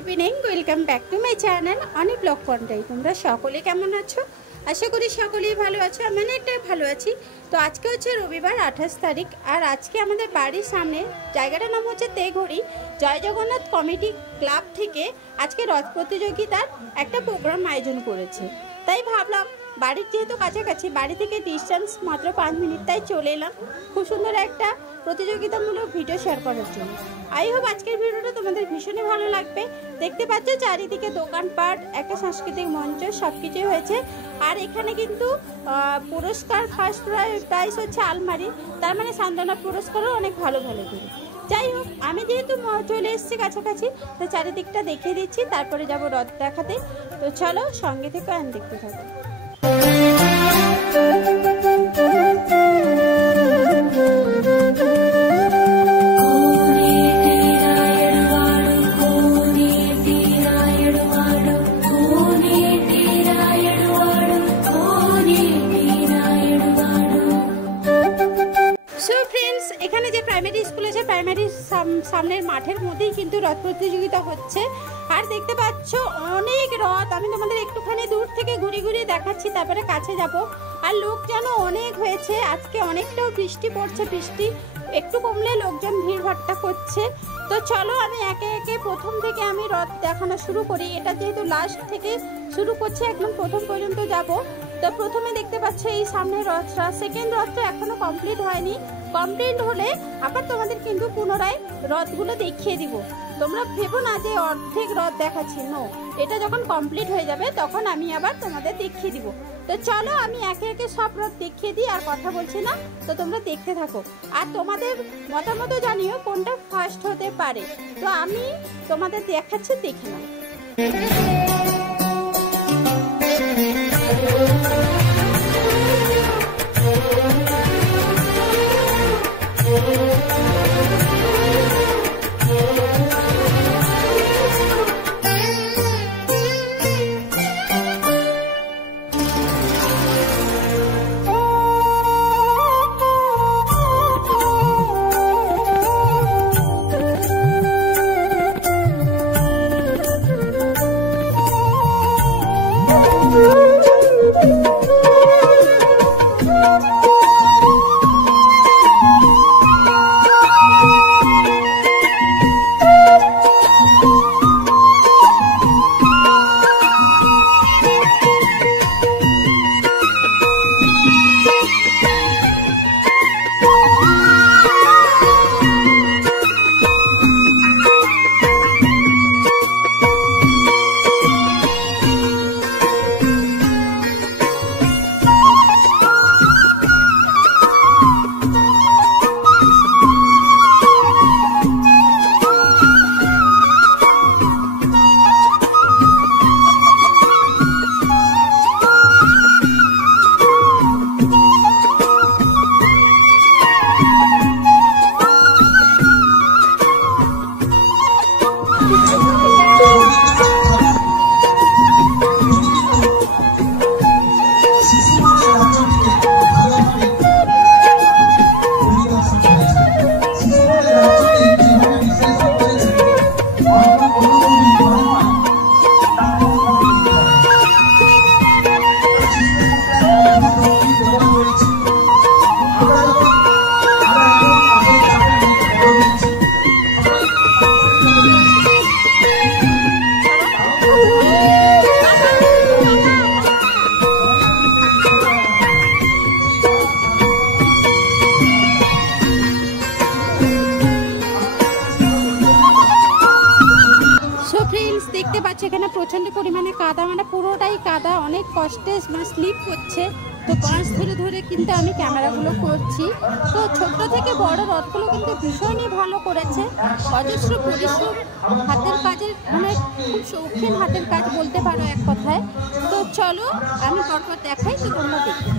Evening, welcome back to my channel Oni blog পয়েন্টাই। তোমরা সকলে কেমন আছো? আশা করি সকলেই ভালো আছো। আমি অনেকটাই ভালো আছি। তো আজকে হচ্ছে রবিবার 28 তারিখ, আর আজকে আমাদের বাড়ির সামনে জায়গাটার নাম হচ্ছে তেঘড়ি জয় জগন্নাথ কমিটি ক্লাব থেকে আজকে রথ প্রতিযোগিতার একটা প্রোগ্রাম আয়োজন করেছে। তাই ভাবলাম বাড়ির যেহেতু কাছাকাছি, বাড়ি থেকে ডিস্টেন্স মাত্র 5 মিনিট, তাই চলে এলাম খুব সুন্দর একটা প্রতিযোগিতামূলক ভিডিও শেয়ার করার জন্য। আই হোপ আজকের ভিডিওটা তোমাদের ভীষণই ভালো লাগবে। দেখতে পাচ্ছ চারিদিকে দোকানপাট, একটা সাংস্কৃতিক মঞ্চ, সব কিছুই হয়েছে। আর এখানে কিন্তু পুরস্কার ফার্স্ট প্রাইজ হচ্ছে আলমারি, তার মানে সান্ত্বনা পুরস্কারও অনেক ভালো ভালো করে। যাই হোক, আমি যেহেতু চলে এসেছি কাছাকাছি, তো চারিদিকটা দেখিয়ে দিচ্ছি, তারপরে যাব রথ দেখাতে। তো চলো সঙ্গে থেকে আর দেখতে থাকো। এখানে যে প্রাইমারি স্কুল আছে, প্রাইমারি সামনের মাঠের মধ্যেই কিন্তু রথ প্রতিযোগিতা হচ্ছে। আর দেখতে পাচ্ছ অনেক রথ। আমি তোমাদের একটুখানি দূর থেকে ঘুরে ঘুরে দেখাচ্ছি, তারপরে কাছে যাব। আর লোকজন অনেক হয়েছে আজকে, অনেকটাও বৃষ্টি পড়ছে, বৃষ্টি একটু কমলে লোকজন ভিড়ভাট্টা করছে। তো চলো আমি একে একে প্রথম থেকে আমি রথ দেখানো শুরু করি। এটা যেহেতু লাস্ট থেকে শুরু করছে, একদম প্রথম পর্যন্ত যাব। তো প্রথমে দেখতে পাচ্ছ এই সামনে রথটা, সেকেন্ড রথটা এখনো কমপ্লিট হয়নি। কমপ্লিট হলে আবার তোমাদের কিন্তু পুনরায় রথগুলো দেখিয়ে দিব। তোমরা ভেবো না যে অর্ধেক রথ দেখাচ্ছি, নো, এটা যখন কমপ্লিট হয়ে যাবে তখন আমি আবার তোমাদের দেখিয়ে দিব। তো চলো আমি একে একে সব রথ দেখিয়ে দিই, আর কথা বলছি না, তো তোমরা দেখতে থাকো। আর তোমাদের মতামত জানিও কোনটা ফার্স্ট হতে পারে। তো আমি তোমাদের দেখাচ্ছি, দেখে নাও। দেখতে পাচ্ছ এখানে প্রচন্ড পরিমাণে কাদা, মানে পুরোটাই কাদা, অনেক কষ্টে মানে স্লিপ করছে। তো বাঁশ ধরে ধরে কিন্তু আমি ক্যামেরাগুলো করছি। তো ছোট থেকে বড় রথগুলো কিন্তু ভীষণই ভালো করেছে, অজস্র পরিশ্রম, হাতের কাজের মানে খুব শৌখিন হাতের কাজ বলতে পারো এক কথায়। তো চলো আমি পরপর দেখাই, তো তোমরা দেখো।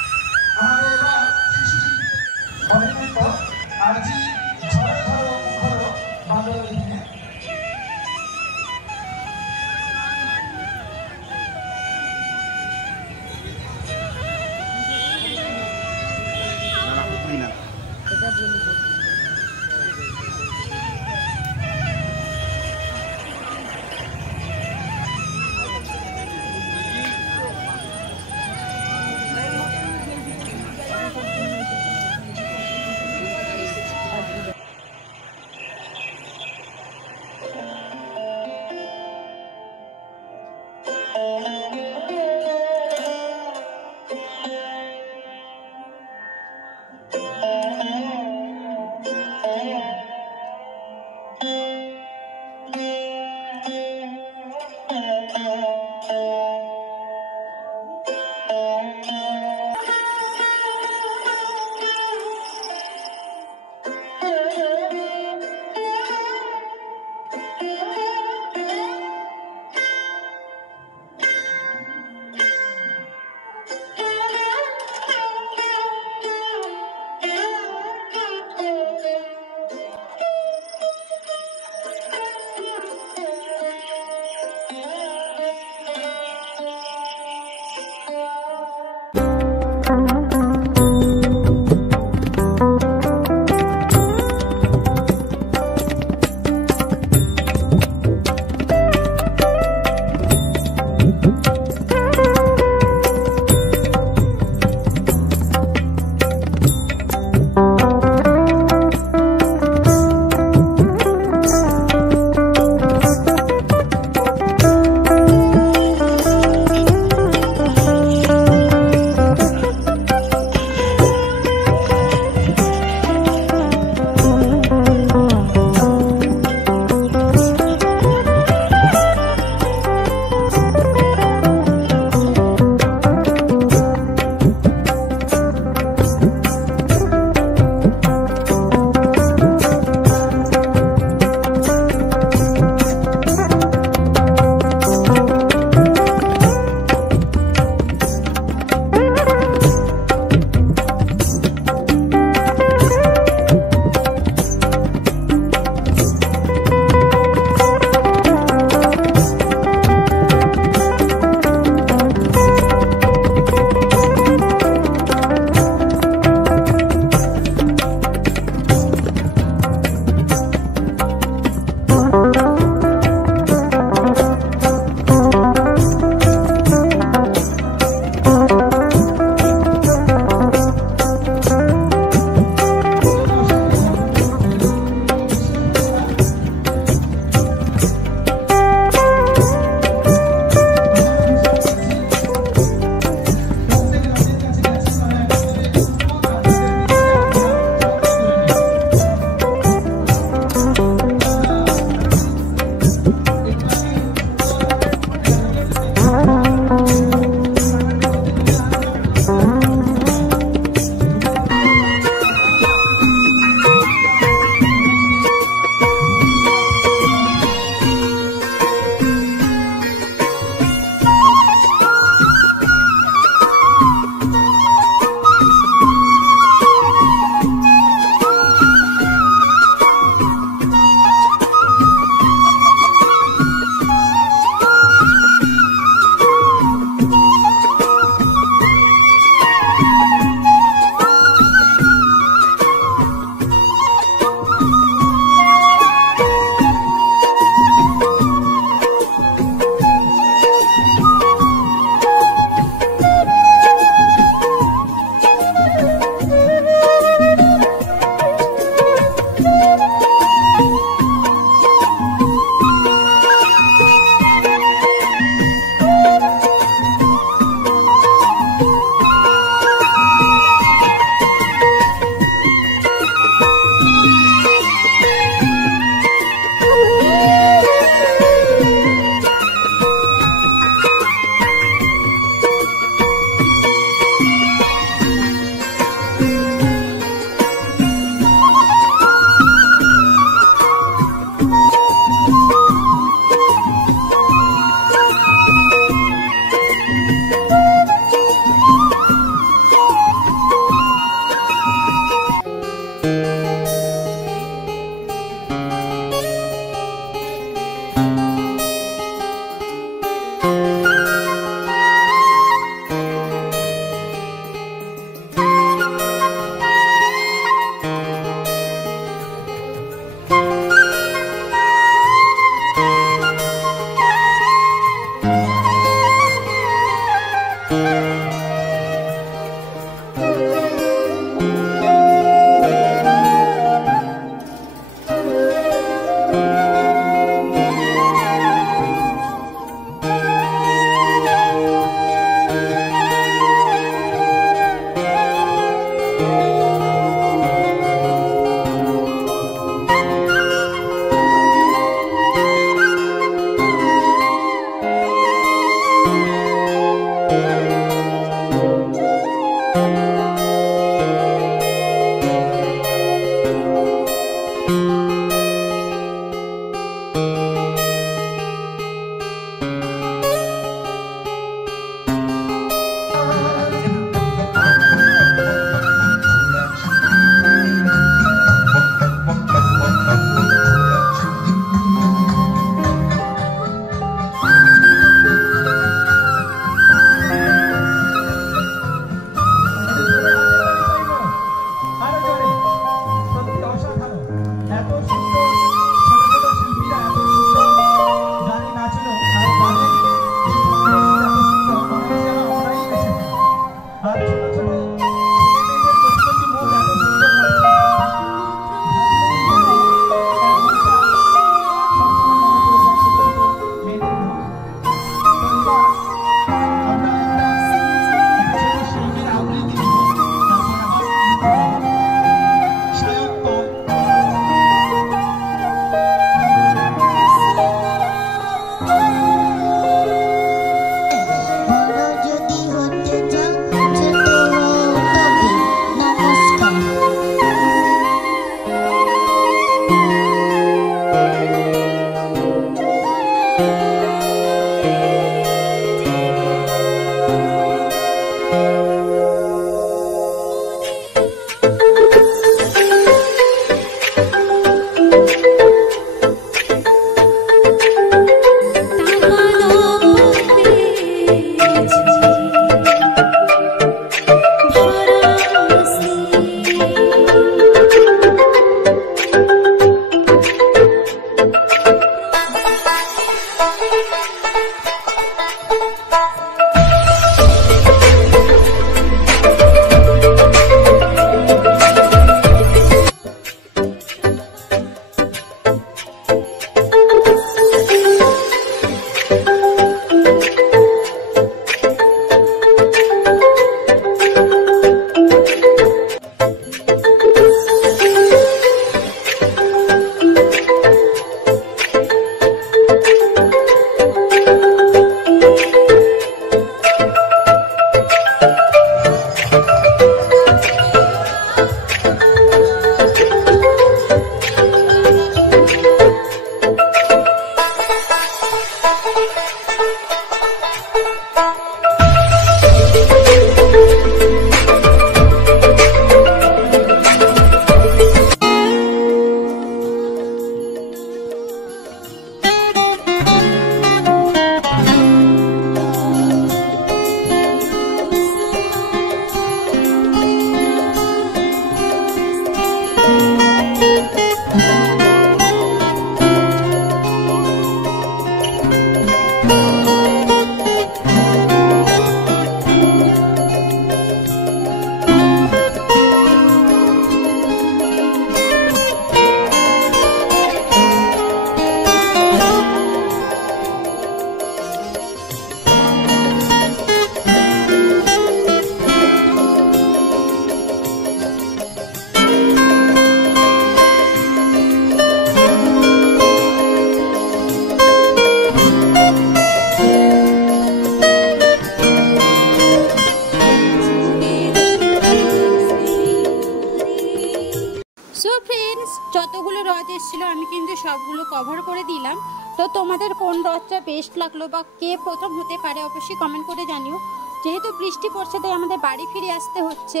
যতগুলো রথ এসেছিল আমি কিন্তু সবগুলো কভার করে দিলাম। তো তোমাদের কোন রথটা বেস্ট লাগলো বা কে প্রথম হতে পারে অবশ্যই কমেন্ট করে জানিও। যেহেতু বৃষ্টি পড়ছে তাই আমাদের বাড়ি ফিরে আসতে হচ্ছে,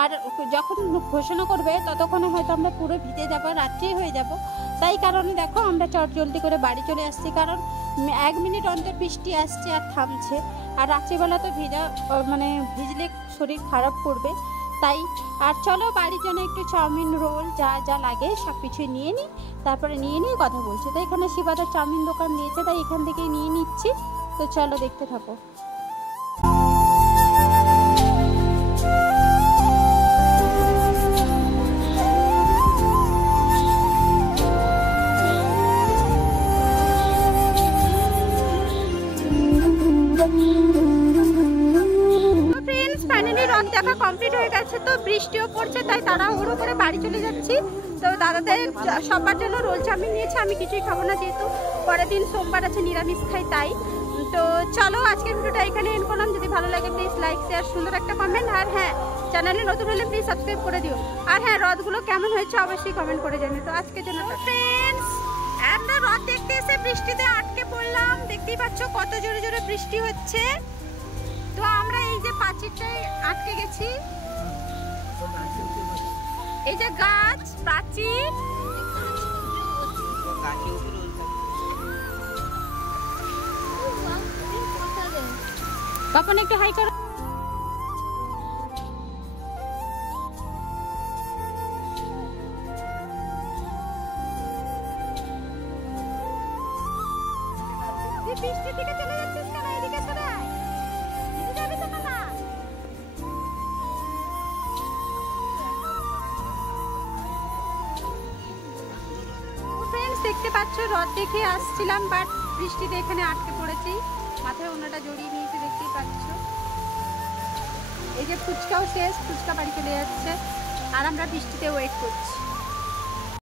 আর যখন ঘোষণা করবে ততক্ষণে হয়তো আমরা পুরো ভিজে যাব, রাত্রি হয়ে যাব। তাই কারণে দেখো আমরা জলদি করে বাড়ি চলে আসছি, কারণ 1 মিনিট অন্তর বৃষ্টি আসছে আর থামছে, আর রাত্রিবেলা তো মানে ভিজলে শরীর খারাপ করবে। তাই আর চলো বাড়ির জন্য একটু চাউমিন রোল যা যা লাগে সব কিছুই নিয়ে নিই, তারপরে নিয়ে কথা বলছি। তো এখানে শিবাদার চাউমিন দোকান দিয়েছে, তাই এখান থেকেই নিয়ে নিচ্ছি। তো চলো দেখতে থাকো। দেখা কমপ্লিট হয়ে গেছে, তো বৃষ্টিও পড়ছে তাই তাড়াহুড়ো করে বাড়ি চলে যাচ্ছি। তো দাদাদের সবার জন্য রোল চাউমিন নিয়েছে, আমি কিছুই খাবো না যেহেতু পরের দিন সোমবার আছে, নিরামিষ খাই তাই। তো চলো আজকের ভিডিওটা এখানে এন্ড করলাম। যদি ভালো লাগে প্লিজ লাইক শেয়ার সুন্দর একটা কমেন্ট, আর হ্যাঁ চ্যানেলে নতুন হলে প্লিজ সাবস্ক্রাইব করে দিও। আর হ্যাঁ রথগুলো কেমন হয়েছে অবশ্যই কমেন্ট করে জানিও। তো আজকের জন্য ফ্রেন্ডস আমরা রথ দেখতে এসে বৃষ্টিতে আটকে পড়লাম, দেখতেই পাচ্ছ কত জোরে জোরে বৃষ্টি হচ্ছে। তো আমরা এই যে প্রাচীরটায় আটকে গেছি, এই যে গাছ প্রাচীর, বাপন একটু হাই করো। বৃষ্টি থেকে চলে যাচ্ছিস কেন? এদিকে সরে আয়, যাবি তো না। ফ্রেন্ডস দেখতে পাচ্ছ রথ দেখে আসছিলাম, বাট বৃষ্টিতে এখানে আটকে পড়েছি, মাথায় ওনাটা জড়িয়ে নিয়েছে দেখতেই পাচ্ছ। এই যে ফুচকাও শেষ, ফুচকা বাড়ি চলে যাচ্ছে আর আমরা বৃষ্টিতে ওয়েট করছি।